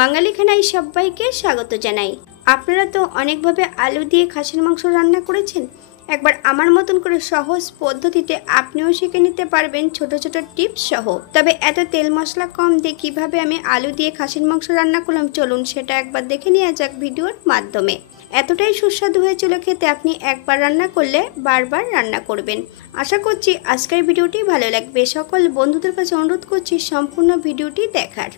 বাঙালি খানায় সবাইকে স্বাগত জানাই। আপনারা তো অনেকভাবে আলু দিয়ে খাসির মাংস রান্না করেছেন। একবার আমার মতন করে সহজ পদ্ধতিতে আপনিও শিখে নিতে পারবেন ছোট ছোট টিপস সহ। তবে এত তেল মশলা কম দিয়ে কিভাবে আমি আলু দিয়ে খাসির মাংস রান্না করলাম, চলুন সেটা একবার দেখে নেওয়া যাক ভিডিওর মাধ্যমে। এতটাই সুস্বাদু হয়েছিল খেতে, আপনি একবার রান্না করলে বারবার রান্না করবেন। আশা করছি আজকের ভিডিওটি ভালো লাগবে। সকল বন্ধুদের কাছে অনুরোধ করছি সম্পূর্ণ ভিডিওটি দেখার।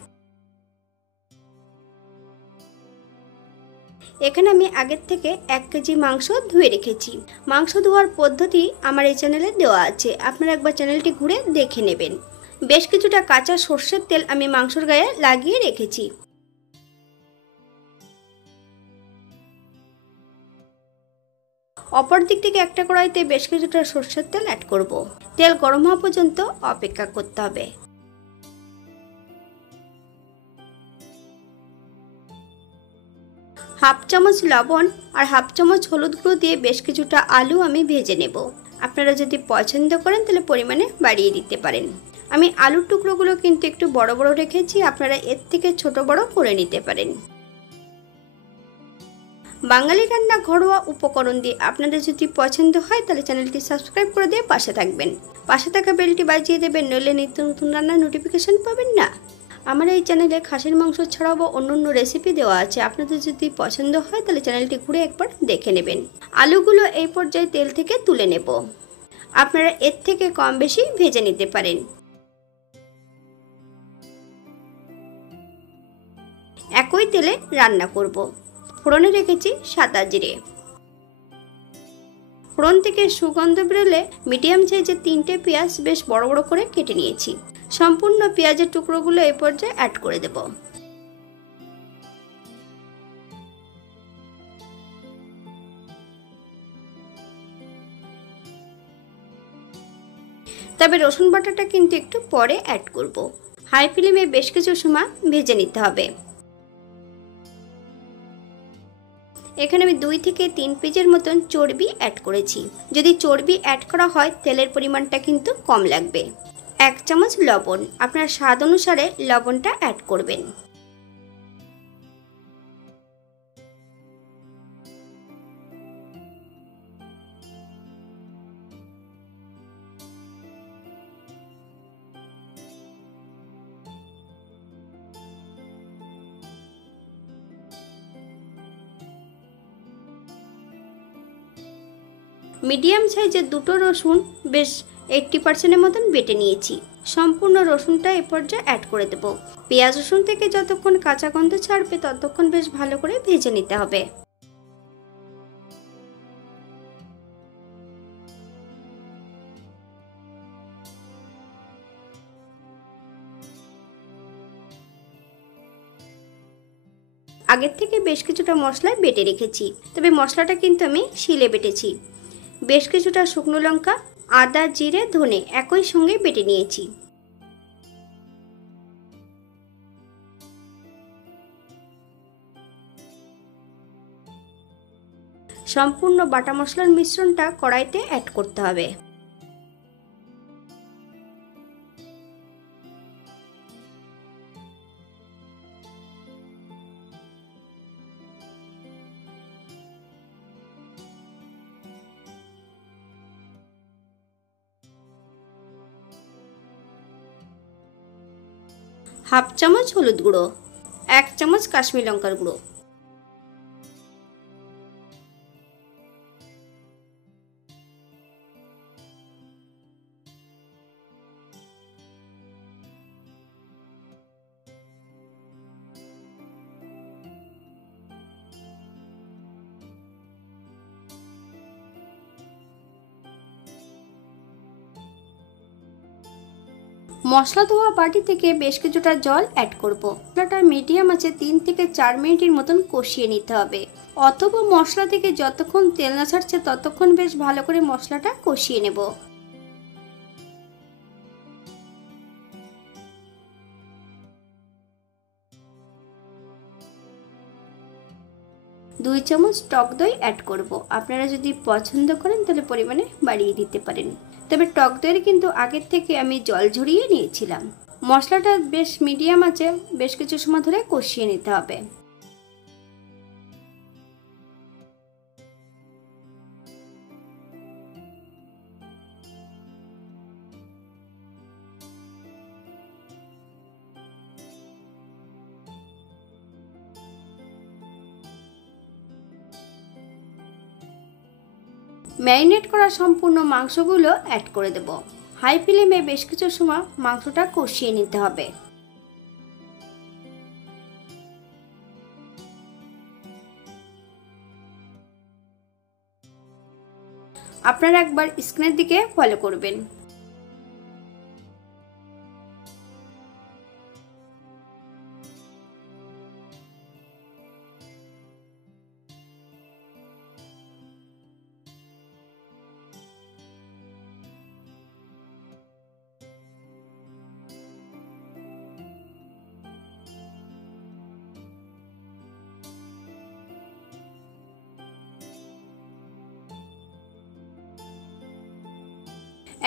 এখানে আমি আগের থেকে 1 কেজি মাংস ধুয়ে রেখেছি। মাংস ধোয়ার পদ্ধতি আমার এই চ্যানেলে দেওয়া আছে, আপনারা একবার চ্যানেলটি ঘুরে দেখে নেবেন। বেশ কিছুটা কাঁচা সর্ষের তেল আমি মাংসর গায়ে লাগিয়ে রেখেছি। অপর দিক থেকে একটা কড়াইতে বেশ কিছুটা সর্ষের তেল অ্যাড করব। তেল গরম হওয়া পর্যন্ত অপেক্ষা করতে হবে। হাফ চামচ লবণ আর হাফ চামচ হলুদ গুঁড়ো দিয়ে বেশ কিছুটা আলু আমি ভেজে নেব। আপনারা যদি পছন্দ করেন তাহলে পরিমাণে বাড়িয়ে দিতে পারেন। আমি আলুর টুকরোগুলো কিন্তু একটু বড় বড় রেখেছি, আপনারা এর থেকে ছোট বড় করে নিতে পারেন। বাঙালি রান্না ঘরোয়া উপকরণ দিয়ে আপনাদের যদি পছন্দ হয় তাহলে চ্যানেলটি সাবস্ক্রাইব করে দিয়ে পাশে থাকবেন। পাশে থাকা বেলটি বাজিয়ে দেবেন, নইলে নিত্য নতুন রান্নার নোটিফিকেশন পাবেন না। আমার এই চ্যানেলে খাসির মাংস ছাড়াও অন্য রেসিপি দেওয়া আছে, আপনাদের যদি পছন্দ হয় তাহলে চ্যানেলটি ঘুরে একবার দেখে নেবেন। আলুগুলো এই পর্যায়ে তেল থেকে তুলে নেব। আপনারা এর থেকে কম বেশি ভেজে নিতে পারেন। একই তেলে রান্না করব। ফোড়নে রেখেছি সাদা জিরে। ফোড়ন থেকে সুগন্ধ বেরোলে মিডিয়াম সাইজের 3টে পেঁয়াজ বেশ বড় বড় করে কেটে নিয়েছি। সম্পূর্ণ পেঁয়াজের টুকরোগুলো এই পর্যায়ে অ্যাড করে দেব। তবে রসুন বাটাটা কিন্তু একটু পরে অ্যাড করব। হাই ফ্লেমে বেশ কিছু সময় ভেজে নিতে হবে। এখানে আমি 2 থেকে 3 পিসের মতন চর্বি অ্যাড করেছি। যদি চর্বি অ্যাড করা হয় তেলের পরিমাণটা কিন্তু কম লাগবে। 1 চামচ লবণ, আপনার স্বাদ অনুসারে লবণটা অ্যাড করবেন। মিডিয়াম সাইজের 2টো রসুন বেশ 80% মতন বেটে নিয়েছি। সম্পূর্ণ রসুনটা এই পর্যায়ে অ্যাড করে দেব। পেঁয়াজ রসুন থেকে যতক্ষণ কাঁচা গন্ধ ছাড়বে ততক্ষণ বেশ ভালো করে ভেজে নিতে হবে। আগের থেকে বেশ কিছুটা মশলা বেটে রেখেছি, তবে মশলাটা কিন্তু আমি শিলে বেটেছি। বেশ কিছুটা শুকনো লঙ্কা, আদা, জিরে, ধনে একই সঙ্গে বেটে নিয়েছি। সম্পূর্ণ বাটা মশলার মিশ্রণটা কড়াইতে অ্যাড করতে হবে। হাফ চামচ হলুদ গুঁড়ো, 1 চামচ কাশ্মীরি লঙ্কার গুঁড়ো, মশলা ধোয়া বাটি থেকে বেশ কিছুটা জল অ্যাড করব। মশলাটা মিডিয়াম আছে 3 থেকে 4 মিনিটের মতন কষিয়ে নিতে হবে। অথবা মশলা থেকে যতক্ষণ তেল না ছাড়ছে ততক্ষণ বেশ ভালো করে মশলাটা কষিয়ে নেব। দুই চামচ টক দই অ্যাড করব। আপনারা যদি পছন্দ করেন তাহলে পরিমাণে বাড়িয়ে দিতে পারেন। তবে টক দইয়ের কিন্তু আগের থেকে আমি জল ঝরিয়ে নিয়েছিলাম। মশলাটা বেশ মিডিয়াম আছে বেশ কিছু সময় ধরে কষিয়ে নিতে হবে। ম্যারিনেট করা সম্পূর্ণ মাংসগুলো অ্যাড করে দেব। হাই ফ্লেমে বেশ কিছু সময় মাংসটা কষিয়ে নিতে হবে। আপনারা একবার স্ক্রিনের দিকে ফলো করবেন।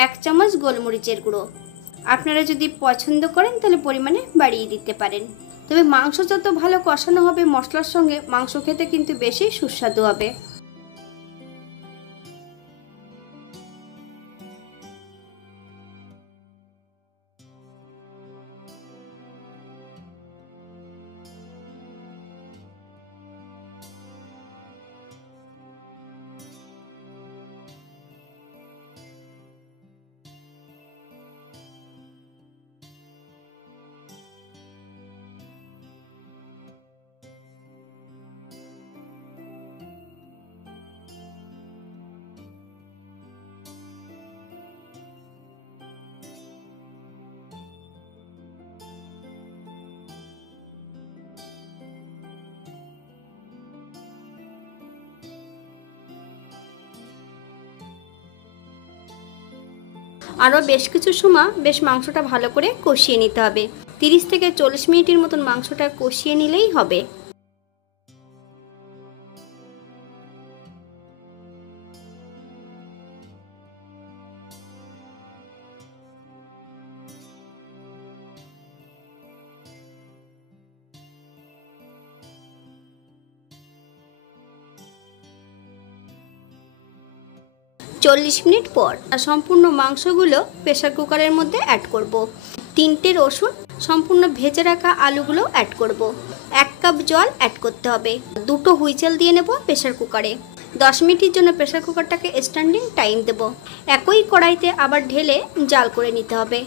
এক চামচ গোলমরিচের গুঁড়ো, আপনারা যদি পছন্দ করেন তাহলে পরিমাণে বাড়িয়ে দিতে পারেন। তবে মাংস যত ভালো কষানো হবে মশলার সঙ্গে, মাংস খেতে কিন্তু বেশি সুস্বাদু হবে। আরও বেশ কিছু সময় বেশ মাংসটা ভালো করে কষিয়ে নিতে হবে। 30 থেকে 40 মিনিটের মতন মাংসটা কষিয়ে নিলেই হবে। চল্লিশ মিনিট পর সম্পূর্ণ মাংসগুলো প্রেসার কুকারের মধ্যে অ্যাড করব। 3টে রসুন, সম্পূর্ণ ভেজে রাখা আলুগুলো অ্যাড করব। 1 কাপ জল অ্যাড করতে হবে। 2টো হুইসেল দিয়ে নেব প্রেসার কুকারে। 10 মিনিটের জন্য প্রেসার কুকারটাকে স্ট্যান্ডিং টাইম দেব। একই কড়াইতে আবার ঢেলে জাল করে নিতে হবে।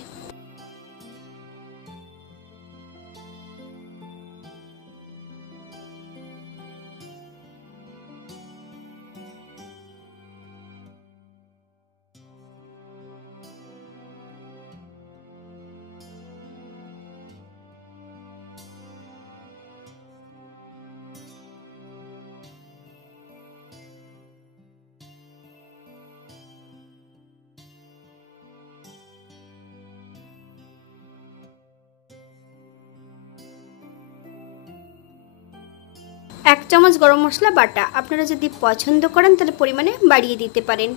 এক চামচ গরম মশলা বাটা, আপনারা যদি পছন্দ করেন তাহলে পরিমাণে বাড়িয়ে দিতে পারেন।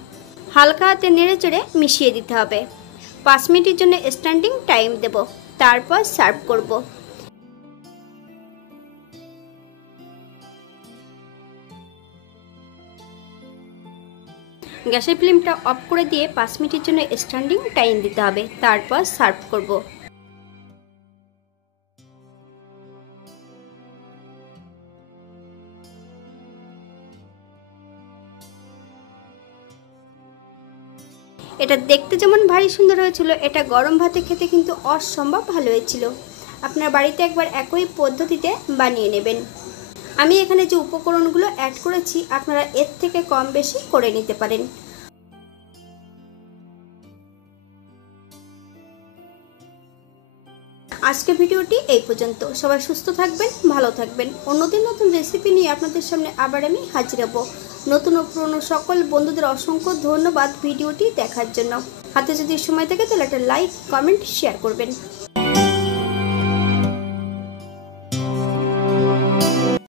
হালকা হাতে নেড়ে চেড়ে মিশিয়ে দিতে হবে। 5 মিনিটের জন্য স্ট্যান্ডিং টাইম দেব, তারপর সার্ভ করব। গ্যাসের ফ্লেমটা অফ করে দিয়ে 5 মিনিটের জন্য স্ট্যান্ডিং টাইম দিতে হবে, তারপর সার্ভ করব। এটা দেখতে যেমন ভারী সুন্দর হয়েছিল, এটা গরম ভাতে খেতে কিন্তু অসম্ভব ভালো হয়েছিল। আপনার বাড়িতে একবার একই পদ্ধতিতে বানিয়ে নেবেন। আমি এখানে যে উপকরণগুলো অ্যাড করেছি আপনারা এর থেকে কম বেশি করে নিতে পারেন। আজকে ভিডিওটি এই পর্যন্ত। সবাই সুস্থ থাকবেন, ভালো থাকবেন। অন্যদিন নতুন রেসিপি নিয়ে আপনাদের সামনে আবার আমি হাজির হব। নতুন ও পুরনো সকল বন্ধুদের অসংখ্য ধন্যবাদ ভিডিওটি দেখার জন্য। হাতে যদি সময় থাকে তাহলে একটা লাইক, কমেন্ট, শেয়ার করবেন।